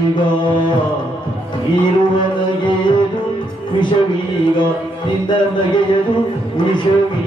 ಈಗ ಇರುವ ನಗೆಯದು ವಿಷವೀಗ ನಿಂದ ನಗೆಯದು ವಿಷವೀ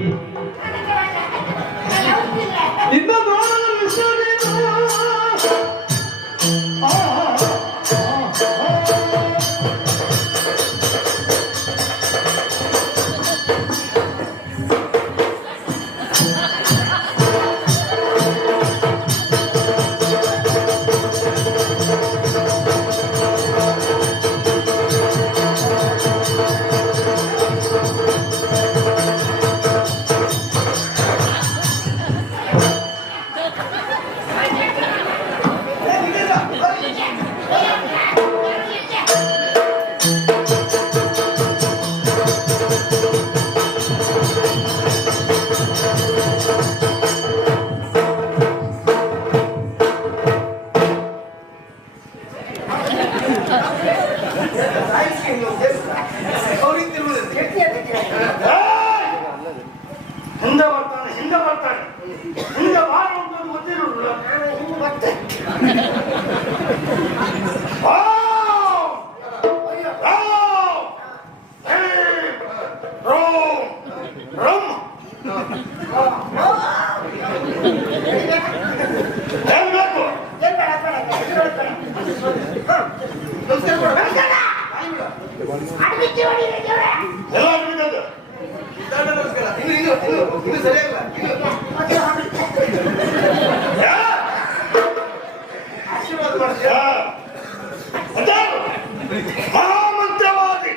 ಅಡ್ಮಿಟ್ಟಿ ಹೊಡೀರಿ ದೇವ್ರೇ. ಎಲ್ಲ ಬಿದ್ದದ್ದು. ಇನ್ನು ಇನ್ನು ಇನ್ನು ಇನ್ನು ಸರಿಯಾಗಿಲ್ಲ ಇನ್ನು ಮತ್ತೆ ಹೊರಡಿ. ಯಾ? ಆಶೀರ್ವಾದ ಮಾಡ್ತೀಯ ಯಾ? ಅದಾರು? ಮಹಾಮಂತ್ರವಾದಿ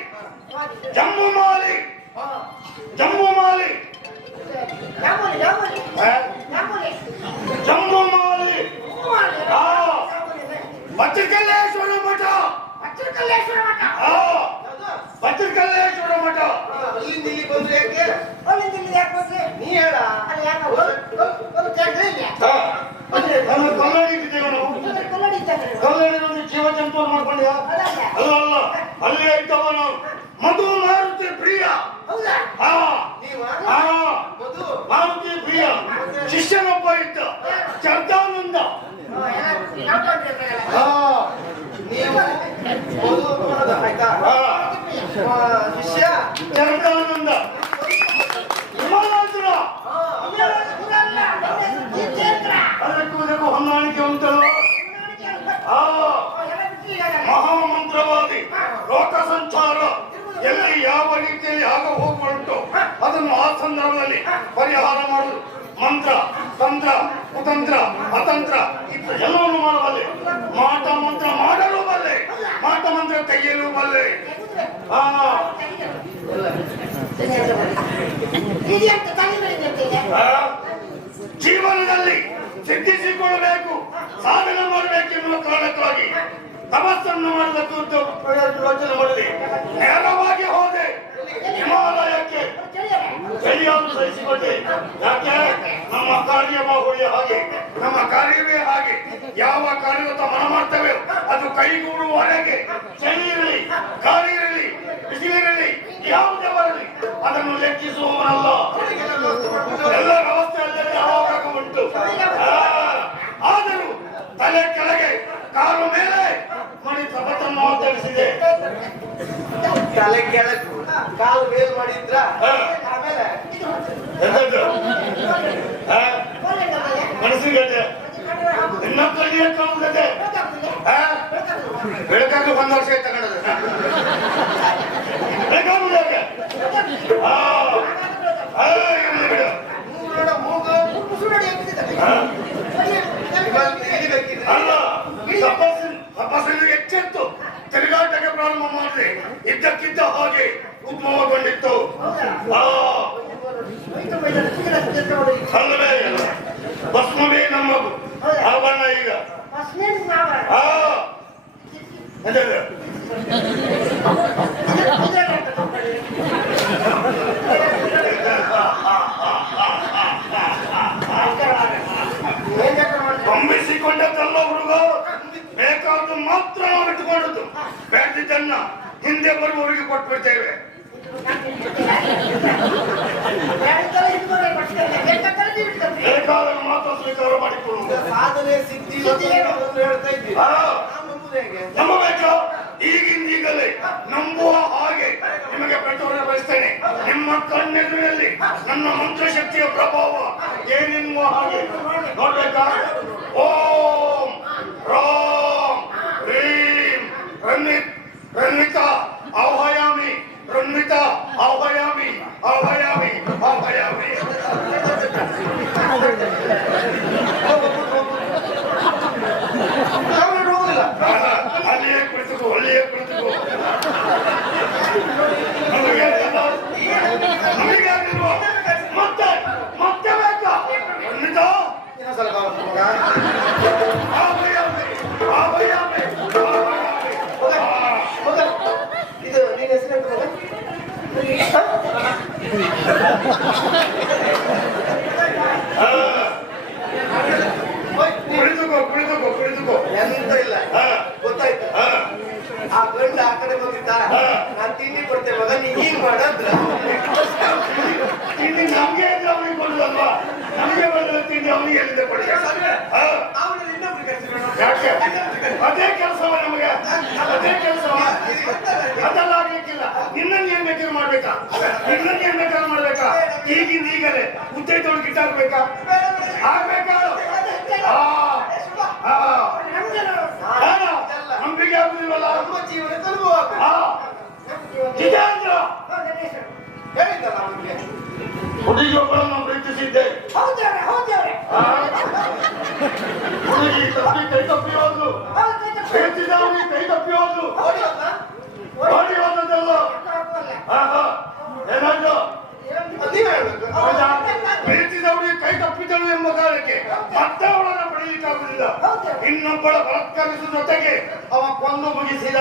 ಜಮ್ಮು ಮಾಲಿ ಹಾ. ಜಮ್ಮು ಮಾಲಿ ಯಾಮೂಲಿ, ಯಾಮೂಲಿ. ಆ? ಯಾಮೂಲಿ. ಜಮ್ಮು ಮಾಲಿ ಯಾಮೂಲಿ. ಆ. ಯಾಮೂಲಿ. ಭದ್ರಕಲ್ಲೇಶ್ವರ ಮಠ ಅಚ್ಚುಕಲ್ಲೇಶ್ವರ ಮಠ. ಆ ಭದ್ರಕಲ್ಲೇಶ್ವರ ಮಠ. ಅಲ್ಲಿಂದ ಇಲ್ಲಿ ಬಂದ್ರೆ ಯಾಕೆ? ಅಲ್ಲಿಂದ ಇಲ್ಲಿ ಯಾಕೆ ಬಂದ್ರೆ? ನೀ ಹೇಳ. ಅಲ್ಲಿ ಯಾಕೆ ಒಂದು- ಒಂದು- ಒಂದು ಜಾಗ ಇಲ್ಲ. ಆ. ನಾನು ಕನ್ನಡಿ ಇದ್ದೇವನು ಇದ್ರ ಕನ್ನಡಿ ಇದ್ದಂಗೆ ನೀವು. ಕನ್ನಡಿ ಜೀವ ಜಂತು ಮಾಡ್ಕೊಂಡ್ಯಾ. ಅಲ್ಲ ಅಲ್ಲ. ಅಲ್ಲಿ ಐತವನು ಮಧು ಮಾರುತಿ ಪ್ರಿಯ. ಹೌದಾ? ಹಾ. ನೀವ ಮಧು. ಮಾರುತಿ ಪ್ರಿಯ. ಶಿಷ್ಯನೊಬ್ಬ ಇದ್ದ. ಚರ್ದಾನಂದ. ಹಾ, ನಾವು. ನೀವು ಮಧು ಆಯ್ತಾ? ಜಿತೇಂದ್ರ. ಅದಕ್ಕೂ ಹೊಂದಾಣಿಕೆ ಉಂಟಲ್ಲ ಮಹಾಮಂತ್ರವಾದಿ ಲೋಕ ಸಂಚಾರ ಎಲ್ಲಿ ಯಾವ ರೀತಿಯಲ್ಲಿ ಆಗ ಹೋಗುವುಂಟು ಅದನ್ನು ಆ ಸಂದರ್ಭದಲ್ಲಿ ಪರಿಹಾರ ಮಾಡುದು ಮಂತ್ರ ತಂತ್ರ ಕುತಂತ್ರ ಅತಂತ್ರ ಎಲ್ಲವನ್ನು ಮಾಡಬಲ್ಲೆ ಮಾಟ ಮಂತ್ರ ಮಾಡಲು ಬಲ್ಲೆ ಮಾಟ ಮಂತ್ರ ತೆಗೆಯಲು ಬಲ್ಲೆ. ಜೀವನದಲ್ಲಿ ಸಿದ್ಧಿಸಿಕೊಳ್ಳಬೇಕು ಸಾಧನೆ ಮಾಡಬೇಕೆನ್ನುವ ಕಾರಣಕ್ಕಾಗಿ ತಪಸ್ಸನ್ನು ಮಾಡಿದ ಕುರಿತು ಯೋಚನೆ ಮಾಡಿದೆ ನೇರವಾಗಿ ಹೋದೆ. ಹಿಮಾಲಯಕ್ಕೆ. ಸರಿಯಾಗಿ ಸಹಿಸಿಕೊಂಡೆ. ಯಾಕೆ? ನಮ್ಮ ಕಾರ್ಯ ಬಾಹುಳ್ಯ ಹಾಗೆ. ನಮ್ಮ ಕಾರ್ಯವೇ ಹಾಗೆ. ಯಾವ ಕಾರ್ಯದ ಮನ ಮಾಡ್ತೇವೆ. ಅದು ಕೈಗೂಡುವವರೆಗೆ ಚಳಿ ಇರಲಿ ಗಾಳಿ ಇರಲಿ ಬಿಸಿಲಿರಲಿ ಯಾವುದೇ ಬರಲಿ ಅದನ್ನು ಲೆಕ್ಕಿಸುವವನಲ್ಲ. ಎಲ್ಲ ವ್ಯವಸ್ಥೆಯಲ್ಲಿ ಯಾವಾಗ ಉಂಟು. ಆದರೂ ತಲೆ ಕೆಳಗೆ ಕಾಲು ಮೇಲೆ ಮಣಿ ಸಬತನ್ನು ಆಚರಿಸಿದೆ ತಲೆ ಕೆಳಗೆ ಕಾಲು ಮೇಲ್ ಮಾಡಿದ್ರ? ಆಮೇಲೆ ಬೆಳಕಾಗಿ ಒಂದು ವರ್ಷ ಆಯ್ತು ಅಲ್ಲ ತಪಸ್ಸಿನ ತಪಸ್ಸಿನ ಎಚ್ಚೆತ್ತು. ತಿರುಗಾಟಕ್ಕೆ ಪ್ರಾರಂಭ ಮಾಡಿದೆ. ಇದ್ದಕ್ಕಿದ್ದ ಹಾಗೆ ಉದ್ಭವಗೊಂಡಿತ್ತು. ಅಲ್ಲವೇ ಇಲ್ಲ. ಭಸ್ಮವೇ ನಮ್ಮ ಆಭರಣ ಈಗ ಫಸ್ಟ್ನೇದು ನಾವೇ. ಆ ಎಂತದು? ಇದೆಲ್ಲ ಅಂತ ತಗೊಳ್ಳಿ. ಏನ್ ಬೇಕಾದ್ರೂ ಮಾಡ್ತೀವಿ. ಬಂಬಿಸಿಕೊಂಡದ್ದಲ್ಲ ಹುಡುಗ ಬೇಕಾದ್ದು ಮಾತ್ರ ನಾವು ಇಟ್ಟುಕೊಂಡದ್ದು ಬೇಡದಿದ್ದನ್ನ ಹಿಂದೆ ಬರುವವರಿಗೆ ಕೊಟ್ಟು ಬಿಡ್ತೇವೆ. ಮಾತ್ರ ಸ್ವೀಕಾರ ಸಾಧನೆ ಸಿದ್ಧಿ ಹೇಳ್ತಾ ಇದ್ದೀವಿ ನಂಬಬೇಕಾ ಈಗಿಂದೀಗಲೇ ನಂಬುವ ಹಾಗೆ ನಿಮಗೆ ಪ್ರಚೋದನೆ ಬಯಸ್ತೇನೆ. ನಿಮ್ಮ ಕಣ್ಣೆದುರಲ್ಲಿ ನನ್ನ ಮಂತ್ರಶಕ್ತಿಯ ಪ್ರಭಾವ ಏನೆನ್ನುವ ಹಾಗೆ ನೋಡ್ಬೇಕಾ? ಓಂ, ರಾಮ್ ರೀಮ್ ರನ್ನಿತ್ ರನ್ನಿತ ಆಹ್ವಯಾಮಿ ರನ್ನಿತ ಆಹ್ವಯಾಮಿ ಆಹ್ವಯಾಮಿ ಆಹ್ವಯಾಮಿ ನಾವು ಹೋಗುದಿಲ್ಲ ಆಹಾ, ಅಲ್ಲಿಯೇ ಕುಳಿತುಕೋ ಅಲ್ಲಿಯೇ ಕುಳಿತುಕೋ ನಮಗೆ ಎಲ್ಲ ನಮಗೆ ಆಗಿಲ್ವಾ? ಮತ್ತೆ ಮತ್ತೆ ಬೇಕಾ ಖಂಡಿತ ಇನ್ನೊಂದ್ಸಲ ಕಾಲ್ ಮಗ. ಆಭಯಾಮಿ, ಆಭಯಾಮಿ, ಆಭಯಾಮಿ. ಮಗ, ಆ, ಮಗ, ಇದು ನಿನ್ನ ಹೆಸರು ಮಗ ಆ, ಹೋಯ್, ನೀ- ಕುಳಿತುಕೋ ಕುಳಿತುಕೋ ಕುಳಿತುಕೋ. ಎಂತ ಇಲ್ಲ. ಗೊತ್ತಾಯ್ತು. ಆ, ಗಂಡ ಆ ಕಡೆ ಬಂದಿದ್ದ. ನಾನ್ ತಿಂಡಿ ಕೊಡ್ತೇನೆ ಮಗ ನೀ ಹೀಗ್ ಮಾಡದ್ರ. ತಿಂಡಿ ನಮ್ಗೆ ಇದ್ರೆ ಅವನಿಗೆ ಕೊಡಿ. ಯಾಕೆ? ಅದೇ ಕೆಲಸವ ನಮಗೆ. ಅದೇ ಕೆಲಸವ ಏನ್ ಬೇಕಾದ್ರೂ ಮಾಡ್ಬೇಕಾ ಈಗಿಂದ ಈಗಲೇ ಉದ್ದೆ ತೊಗೊಂಡು ಬೇಕಾ ಆಗ್ಬೇಕಾ ನಂಬಿಕೆ ಆಗುದಿಲ್ವಲ್ಲ ನಮ್ಮ ಜೀವನ ಜಿತೇಂದ್ರ ಹೇಳಿದ್ದಲ್ಲ ಅವನಿಗೆ ಹುಡುಗಿಯೊಬ್ಬಳನ್ನು ಪ್ರೀತಿಸಿದ್ದೆ ಹೌದವ್ರೆ ಹೌದವ್ರೆ ಆ, ಹುಡುಗಿ ಕೈ ತಪ್ಪಿ ಕೈ ತಪ್ಪಿ ಹೋದ್ಲು ಓಡಿ ಬಲಾತ್ಕರಿಸುವ ಜೊತೆಗೆ ಅವ ಕೊಂದು ಮುಗಿಸಿದ.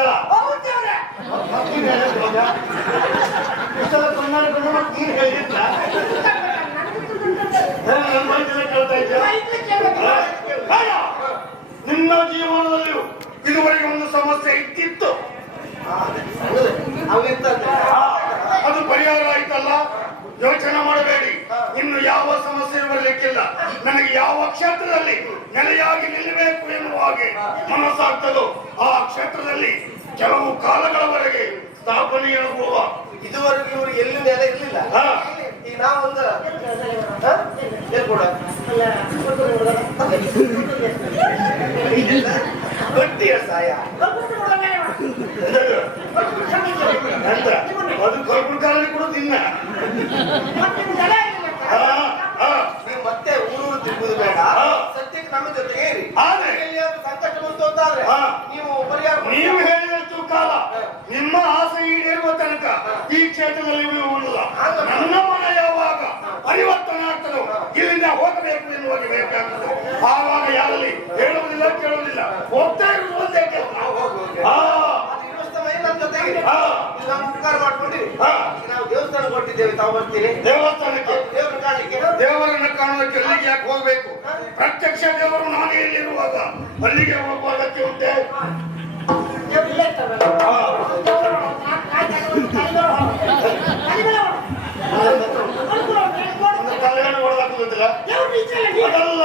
ನೀನ್ ಮೈದೆಲ್ಲ ಕೇಳ್ತಾ! ನಿನ್ನ ಜೀವನದಲ್ಲಿಯೂ ಇದುವರೆಗೆ ಒಂದು ಸಮಸ್ಯೆ ಇತ್ತಿತ್ತು ಅದು. ಪರಿಹಾರ ಆಯ್ತಲ್ಲ? ಯೋಚನೆ ಮಾಡಬೇಡಿ. ಇನ್ನು ಯಾವ ಸಮಸ್ಯೆ ಬರಲಿಕ್ಕಿಲ್ಲ. ಕ್ಷೇತ್ರದಲ್ಲಿ ನೆಲೆಯಾಗಿ ನಿಲ್ಲಬೇಕು ಎನ್ನುವ ಹಾಗೆ ಮನಸ್ಸಾಗ್ತದೋ ಆ ಕ್ಷೇತ್ರದಲ್ಲಿ ಕೆಲವು ಕಾಲಗಳವರೆಗೆ ಸ್ಥಾಪನೆಯಾಗುವ ಇದುವರೆಗೂ ಇವರು ಎಲ್ಲಿ ನೆಲೆ ಇರಲಿಲ್ಲ. ಹಾ, ಈಗ ನಾವೊಂದು ಹಾ? ಏನ್ ಕೂಡ ಗಟ್ಟಿ ಸಹಾಯ ಎಂತದು? ಅದು ಕರ್ಕೊಂಡು ಕಾಲಲ್ಲಿ ಕೂಡ ತಿನ್ನ ಆ, ಆ, ನೀವು ಮತ್ತೆ ಊರೂರು ತಿರುಗುದು ಹಾ. ನಮ್ಮ ಜೊತೆಗೆ ಇರಿ ಆದ್ರೆ ಎಲ್ಲಿಯಾದ್ರೂ ಸಂಕಷ್ಟ ಬಂತು ಅಂತಾದ್ರೆ ಹಾ. ನೀವು ಪರಿಹಾರ ಕೊಡಿ. ನೀವು ಹೇಳಿದಷ್ಟು ಕಾಲ. ನಿಮ್ಮ ಆಸೆ ಈಡೇರುವ ತನಕ ಈ ಕ್ಷೇತ್ರದಲ್ಲಿ ಉಳಿಯುವುದಿಲ್ಲ. ನನ್ನ ಮನ ಯಾವಾಗ ಪರಿವರ್ತನೆ ಆಗ್ತದೋ ಇಲ್ಲಿಂದ ಹೋಗಬೇಕು ಎನ್ನುವಾಗ ಬೇಕಾಗ್ತದೆ. ಆವಾಗ ಯಾರಲ್ಲಿ ಹೇಳುವುದಿಲ್ಲ ಕೇಳುವುದಿಲ್ಲ. ಹೋಗ್ತಾ ಇರುವುದು ಒಂದೇ ಕೆಲಸ ಆ, ಇರುವಷ್ಟು ಸಮಯ ನಮ್ಮ ಜೊತೆಗೆ ಇರಿ. ಆ, ಇದು ನಾವು ದೇವಸ್ಥಾನ ಕೊಟ್ಟಿದ್ದೇವೆ ತಾವು ಬರ್ತೀರಿ. ದೇವಸ್ಥಾನಕ್ಕೆ? ದೇವರ ಕಾಣಲಿಕ್ಕೆ. ದೇವರನ್ನು ಕಾಣೋದಕ್ಕೆ ಅಲ್ಲಿಗೆ ಯಾಕೆ ಹೋಗ್ಬೇಕು? ಪ್ರತ್ಯಕ್ಷ ದೇವರು ನಾನೇ ಇಲ್ಲಿರುವಾಗ ಅಲ್ಲಿಗೆ ಹೋಗುವ ಅಗತ್ಯ ಉಂಟೆ? ಅದಲ್ಲ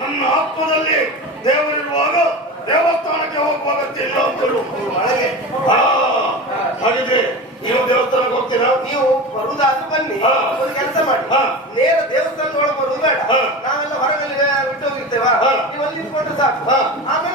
ನನ್ನ ಆತ್ಮದಲ್ಲಿ ದೇವರಿರುವಾಗ ದೇವಸ್ಥಾನಕ್ಕೆ ಹೋಗುವ ಅಗತ್ಯ ಇಲ್ಲ ಅಂತೇಳು ಹಾಗಿದ್ರೆ ನೀವು ದೇವಸ್ಥಾನಕ್ಕೆ ಹೋಗ್ತೀರಾ? ನೀವು ಬರುವುದಾದ್ರೂ ಬನ್ನಿ. ಕೆಲಸ ಮಾಡಿ. ನೇರ ದೇವಸ್ಥಾನದ ಒಳಗೆ ಬರುವುದು ಬೇಡ. ಹಾ. ನೀವು ಅಲ್ಲಿ ನಿಂತ್ಕೊಂಡ್ರೆ